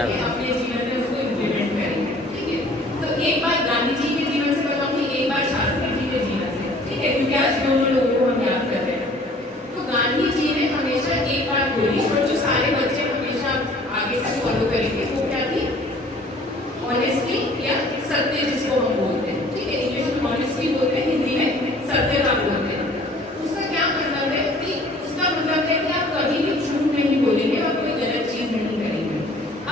यार। अपने जीवन में उसको इम्प्लीमेंट करेंगे। ठीक है, तो एक बार गांधी जी के जीवन से बताऊंगी, एक बार शास्त्री जी के जीवन से। ठीक है, क्योंकि आज दोनों लोगों को हम याद कर रहे हैं। तो गांधी जी ने हमेशा एक बात बोली और जो सारे बच्चे हमेशा आगे से फॉलो करेंगे, वो क्या थी? ऑनेस्टी या सत्य, जिसको हम बोलते हैं। ठीक है, इंग्लिश में ऑनेस्टी बोलते हैं, हिंदी में सत्यता बोलते हैं। उसका क्या मतलब है कि उसका मतलब है कि आप कभी भी झूठ नहीं बोलेंगे और कोई गलत चीज नहीं करेंगे।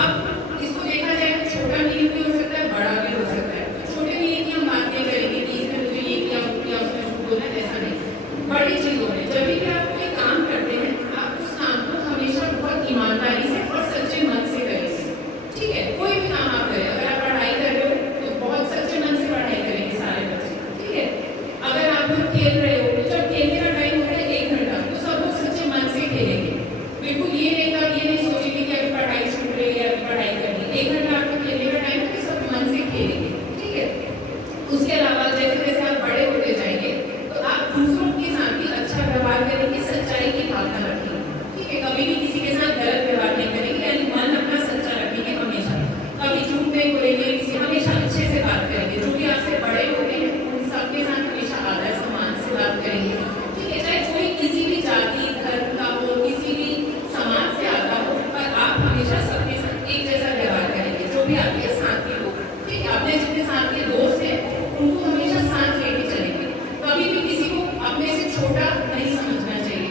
अब इसको देखा जाए तो छोटा मीनिंग भी हो सकता है, बड़ा भी हो सकता है। तो छोटे मीनिंग की हम बात नहीं करेंगे कि इसने मुझे ये किया, वो किया, उसने झूठ बोला, ऐसा नहीं। बड़ी चीजों में जब भी आप कोई काम करते हैं, आप उस काम को हमेशा बहुत ईमानदारी से और सच्चे मन से करेंगे। ठीक है, कोई भी काम आप करें, अगर आप पढ़ाई कर रहे हो तो बहुत सच्चे मन से पढ़ाई करेंगे सारे बच्चे। ठीक है, अगर आप लोग खेल रहे हो, जब खेलने का टाइम होता है 1 घंटा, तो सब लोग सच्चे मन से खेलेंगे। बिल्कुल ये नहीं सोचेंगे कि अभी पढ़ाई छूट रही है, अभी पढ़ाई करनी है। 1 घंटा आपको खेलने का टाइम है, तो सब मन से खेलेंगे। ठीक है, उसके अलावा जैसे जैसे आप बड़े होते जाएंगे, तो आप दूसरों के साथ भी अच्छा व्यवहार करेंगे, सच्चाई की भावना रखेंगे। ठीक है, कभी भी किसी के साथ गलत व्यवहार नहीं करेंगे, यानी मन अपना सच्चा रखेंगे हमेशा। कभी झूठ नहीं बोलेंगे, हमेशा अच्छे से बात करेंगे। जो भी आपसे बड़े होते हैं उन सबके साथ हमेशा आदर सम्मान से बात करेंगे। ठीक है, चाहे कोई किसी भी जाति धर्म का हो, किसी भी समाज से आता हो, पर आप हमेशा सबके साथ एक जैसा व्यवहार करेंगे। जो भी आपके साथ के लोग, ठीक है, अपने जितने साथ के दोस्त हैं उनको हमेशा साथ लेके चलेंगे। कभी भी किसी को अपने से छोटा नहीं समझना चाहिए।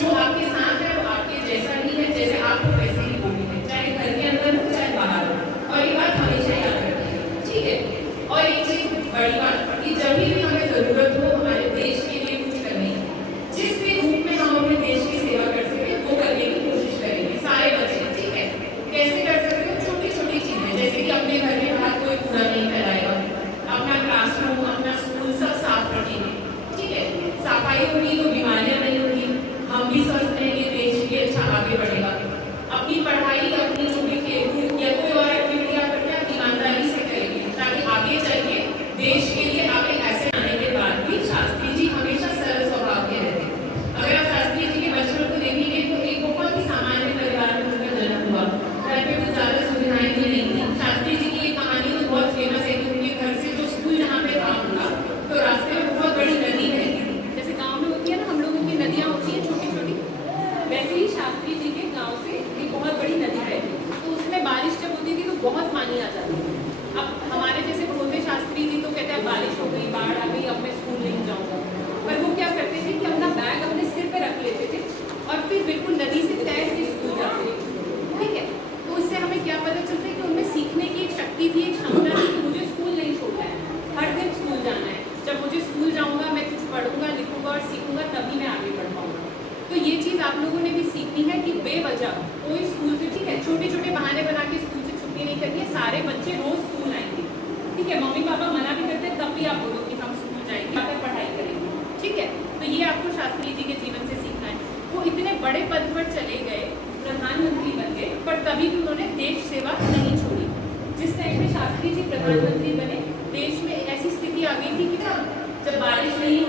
जो आपके साथ है वो आपके जैसा ही है, जैसे आपको वैसे ही बोलेंगे, चाहे घर के अंदर हो चाहे बाहर हो। और ये बात हमेशा याद रखिए। ठीक है, और एक चीज बड़ी बात कि जब भी हमें जरूरत हो हमारे देश के लिए कुछ करने की, जिस भी रूप में हम अपने देश की सेवा कर सके वो करने की कोशिश करेंगे सारे बच्चे। ठीक है, कैसे कर सकते हो? छोटी छोटी चीजें, जैसे कि अपने घर के बाहर कोई कूड़ा नहीं फैलाएगा, अपना क्लासरूम अपना स्कूल सब साफ रखेंगे। ठीक है, सफाई होगी तो बीमारियां नहीं होगी, हम भी स्वस्थ रहेंगे, देश भी अच्छा आगे बढ़ेगा। अपनी पढ़ाई, अपनी जो भी खेलकूद या कोई और एक्टिविटी आप करते हैं, आप ईमानदारी से करेंगे, ताकि आगे चल के देश के लिए आगे ऐसे आने के बाद भी शास्त्री जी हमेशा सरल स्वभाव के रहते हैं। अगर आप शास्त्री जी के बचपन को देखेंगे तो एक बहुत ही सामान्य परिवार में उनका जन्म हुआ, घर पे कुछ ज्यादा सुविधाएं भी नहीं थी। शास्त्री जी की ये कहानी तो बहुत फेमस है कि उनके घर से जो स्कूल जहाँ पे था उनका, तो रास्ते में बहुत बड़ी नदी बहती थी। जैसे गाँव में होती है ना, हम लोगों की नदियाँ होती है छोटी छोटी, वैसे ही शास्त्री जी के गाँव से एक बहुत बड़ी नदी बहती थी। तो उसमें बारिश जब होती थी तो बहुत पानी आ जाता था। अब हमारे जैसे बोलते शास्त्री जी तो कहते हैं बारिश हो गई, बाढ़ आ गई, अब मैं स्कूल नहीं जाऊंगा। पर वो क्या करते थे कि अपना बैग अपने सिर पे रख लेते थे और फिर बिल्कुल नदी से तैर के स्कूल जाते थे। ठीक है, तो उससे हमें क्या पता चलता है कि उनमें सीखने की एक शक्ति थी, एक क्षमता थी कि मुझे स्कूल नहीं छोड़ना है, हर दिन स्कूल जाना है। जब मुझे स्कूल जाऊंगा मैं कुछ पढ़ूंगा, लिखूंगा और सीखूंगा, तभी मैं आगे बढ़ पाऊंगा। तो ये चीज़ आप लोगों ने भी सीखनी है कि बेवजह कोई स्कूल से, ठीक है, छोटे छोटे बहाने बना के स्कूल से छुट्टी नहीं करनी है। सारे बच्चे रोज स्कूल आएंगे। ठीक है, मम्मी पापा मना भी करते हैं, तब भी आप बोलो कि हम स्कूल जाएंगे, आकर पढ़ाई करेंगे। ठीक है, तो ये आपको शास्त्री जी के जीवन से सीखना है। वो इतने बड़े पद पर चले गए, प्रधानमंत्री बन गए, पर तभी भी उन्होंने देश सेवा नहीं छोड़ी। जिस टाइम में शास्त्री जी प्रधानमंत्री बने, देश में ऐसी स्थिति आ गई थी कि जब बारिश नहीं